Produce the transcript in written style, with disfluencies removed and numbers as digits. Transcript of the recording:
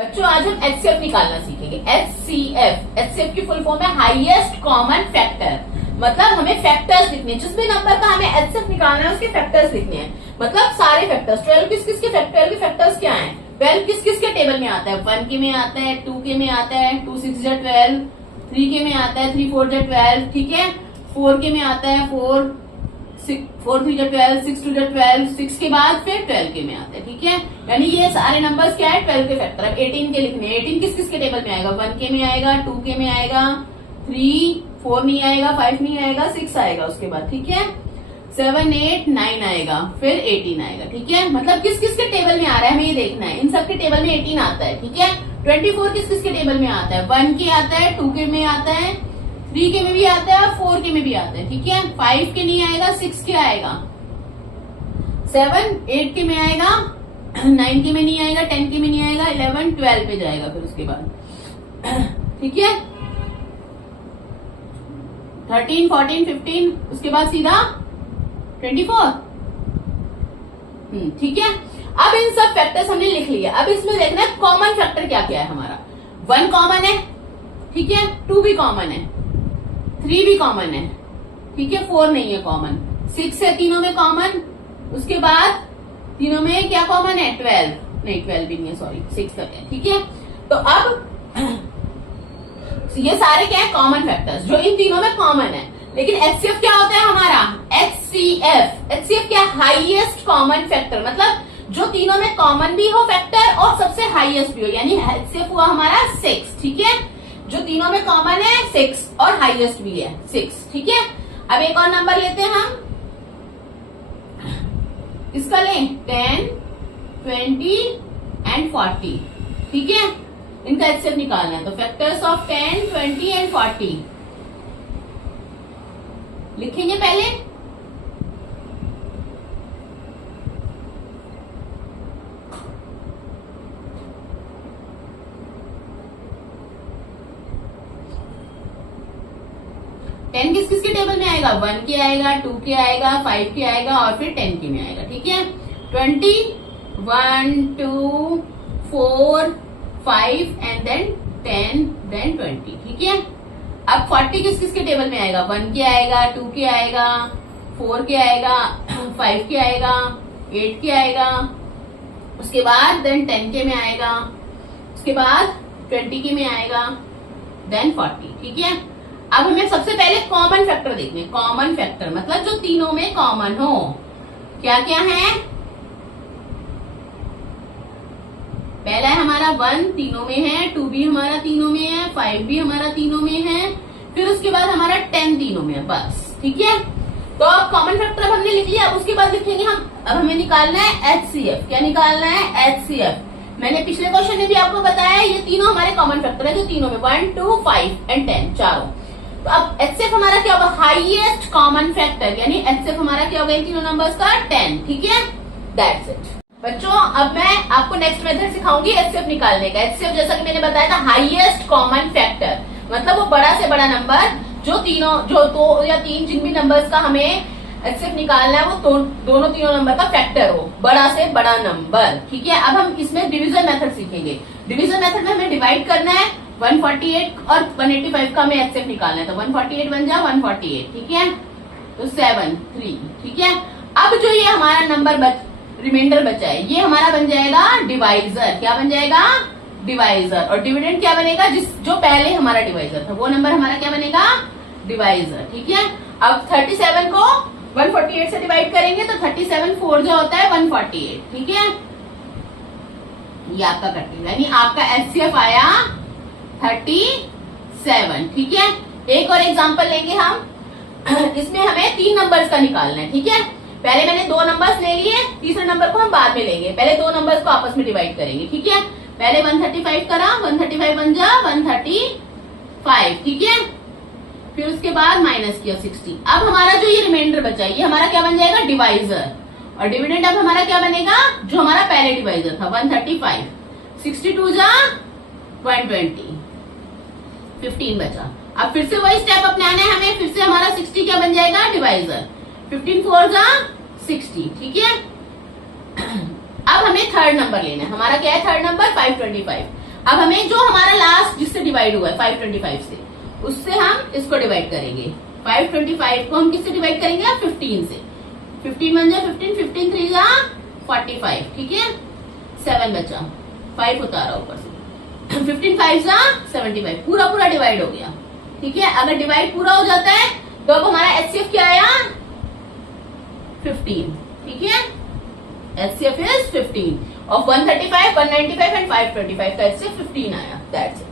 बच्चों आज हम एचसीएफ निकालना सीखेंगे। एचसीएफ की फुल फॉर्म है हाईएस्ट कॉमन फैक्टर। मतलब हमें फैक्टर्स लिखने, जिस भी नंबर का हमें एचसीएफ निकालना है उसके फैक्टर्स लिखने हैं। मतलब सारे फैक्टर्स, 12 किस किस के फैक्टर्स क्या हैं? 12 किस किस के टेबल में आता है? 1 के में आता है, 2 के में आता है, 2 6 जा 12, 3 के में आता है, 3 4 जा 12, ठीक है। 4 के में आता है, 4 3 जा 12, 6 2 जा 12, 6 के बाद फिर 12 के में आता है, ठीक है। यानी ये सारे नंबर्स क्या है? 12 के फैक्टर। अब 18 के लिखने हैं। 18 किस किस के टेबल में आएगा? 1 के में आएगा, 2 के में आएगा, 3 4 नहीं आएगा, 5 नहीं आएगा, 6 आएगा उसके बाद, ठीक है। 7 8 9 आएगा, फिर 18 आएगा, ठीक है। मतलब किस किस के टेबल में आ रहा है हमें ये देखना है। इन सब के टेबल में 18 आता है, ठीक है। 24 किस किस के टेबल में आता है? 1 के आता है, 2 के में आता है, 3 के में भी आता है और 4 के में भी आता है, ठीक है। 5 के नहीं आएगा, 6 के आएगा, 7 8 के में आएगा, 9 के में नहीं आएगा, 10 के में नहीं आएगा, 11 12 पे जाएगा फिर उसके बाद, ठीक है। 13 14 15 उसके बाद सीधा 24, ठीक है। अब इन सब फैक्टर्स हमने लिख लिया। अब इसमें देखना है कॉमन फैक्टर क्या क्या है हमारा। 1 कॉमन है, ठीक है। 2 भी कॉमन है, 3 भी कॉमन है, ठीक है। 4 नहीं है कॉमन, 6 है तीनों में कॉमन। उसके बाद तीनों में क्या कॉमन है? 12 नहीं, 12 भी नहीं है, सॉरी 6 है, ठीक है। तो अब ये सारे क्या है? कॉमन फैक्टर्स जो इन तीनों में कॉमन है। लेकिन एचसीएफ क्या होता है हमारा? एचसीएफ क्या? Highest common factor. मतलब जो तीनों में कॉमन भी हो फैक्टर और सबसे हाईएस्ट भी हो, यानी एचसीएफ हुआ हमारा 6, ठीक है। जो तीनों में कॉमन है 6 और हाईएस्ट भी है 6, ठीक है। अब एक और नंबर लेते हैं हम, इसका लें 10 20 एंड 40, ठीक है। इनका एचसीएफ निकालना है तो फैक्टर्स ऑफ 10 20 एंड 40 लिखेंगे पहले। टेन किस किस के टेबल में आएगा? 1 के आएगा, 2 के आएगा, 5 के आएगा और फिर 10 के में आएगा, ठीक है। 20 1 2 4 5 एंड देन 10 देन 20, ठीक है। अब 40 किस किस के टेबल में आएगा? 1 के आएगा, 2 के आएगा, 4 के आएगा, 5 के आएगा, 8 के आएगा, उसके बाद देन 10 के में आएगा, उसके बाद 20 के में आएगा, देन 40, ठीक है। अब हमें सबसे पहले कॉमन फैक्टर देखने। कॉमन फैक्टर मतलब जो तीनों में कॉमन हो, क्या क्या है? पहला है हमारा 1 तीनों में है, 2 भी हमारा तीनों में है, 5 भी हमारा तीनों में है, फिर उसके बाद हमारा 10 तीनों में है, बस, ठीक है। तो अब कॉमन फैक्टर अब हमने लिख लिया। अब उसके बाद लिखेंगे हम, अब हमें निकालना है एचसीएफ। क्या निकालना है? एचसीएफ। मैंने पिछले क्वेश्चन में भी आपको बताया ये तीनों हमारे कॉमन फैक्टर है, जो तीनों में 1 2 5 एंड 10 चारों। तो अब एचसीएफ हमारा क्या होगा? हाईएस्ट कॉमन फैक्टर, यानी एचसीएफ हमारा क्या होगा इन तीनों नंबर्स का? 10, ठीक है। दैट्स इट बच्चों। अब मैं आपको नेक्स्ट मेथड सिखाऊंगी एचसीएफ निकालने का। एचसीएफ जैसा कि मैंने बताया था हाईएस्ट कॉमन फैक्टर, मतलब वो बड़ा से बड़ा नंबर जो दो या तीन जिन भी नंबर्स का हमें एचसीएफ निकालना है वो दोनों तीनों नंबर का फैक्टर हो, बड़ा से बड़ा नंबर, ठीक है। अब हम इसमें डिवीजन मेथड सीखेंगे। डिवीजन मेथड में हमें डिवाइड करना है। 148 और 185 का हमें एचसीएफ निकालना है, तो 148 बन जा 148, ठीक है। तो 7 3, ठीक है। अब जो ये हमारा नंबर रिमाइंडर बचा है ये हमारा बन जाएगा डिवाइजर। क्या बन जाएगा? डिवाइजर। और डिविडेंड क्या बनेगा? जो पहले हमारा डिवाइजर था वो नंबर हमारा क्या बनेगा? डिवाइजर, ठीक है। अब 37 को 148 से डिवाइड करेंगे तो 37 4 जो होता है 148, ठीक है। ये आपका कटिंग, यानी आपका एचसीएफ आया 37, ठीक है। एक और एग्जांपल लेंगे हम। इसमें हमें 3 नंबर्स का निकालना है, ठीक है। पहले मैंने 2 नंबर्स ले लिए, तीसरे नंबर को हम बाद में लेंगे। पहले 2 नंबर्स को आपस में डिवाइड करेंगे, ठीक है। पहले 135 करा, 135 बन जा 135, ठीक है। फिर उसके बाद माइनस किया 60। अब हमारा जो ये रिमाइंडर बचा है ये हमारा क्या बन जाएगा? डिवाइजर। और डिविडेंड अब हमारा क्या बनेगा? जो हमारा पहले डिवाइजर था 135, 62 जा 120, 15 बचा। अब फिर से वही स्टेप अपनाना है हमें। फिर से हमारा 60 क्या बन जाएगा? डिवाइजर। 15 4 जा 60, ठीक है। अब हमें थर्ड नंबर लेना है। हमारा क्या है थर्ड नंबर? 525। अब हमें जो हमारा लास्ट जिससे डिवाइड हुआ है 525 से, उससे हम इसको डिवाइड करेंगे। 525 को हम किससे डिवाइड करेंगे? 15 से। 15 बन जाए 15, 15 3 जा 45, ठीक है। 7 बचा, 5 उतारा ऊपर से, 15 5 जा 75, पूरा पूरा डिवाइड हो गया, ठीक है। अगर डिवाइड पूरा हो जाता है तो अब हमारा एचसीएफ क्या आया? 15, ठीक है। एचसीएफ इज 15 ऑफ 135, 195 एंड 525 का एचसीएफ 15 आया, दैट्स इट।